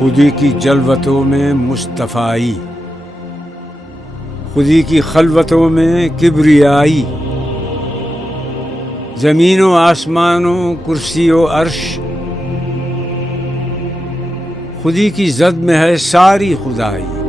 खुदी की जलवतों में मुस्तफ़ाई, खुदी की खलवतों में किब्रियाई, ज़मीनों आसमानों कुर्सी व अर्श, खुदी की ज़द में है सारी खुदाई।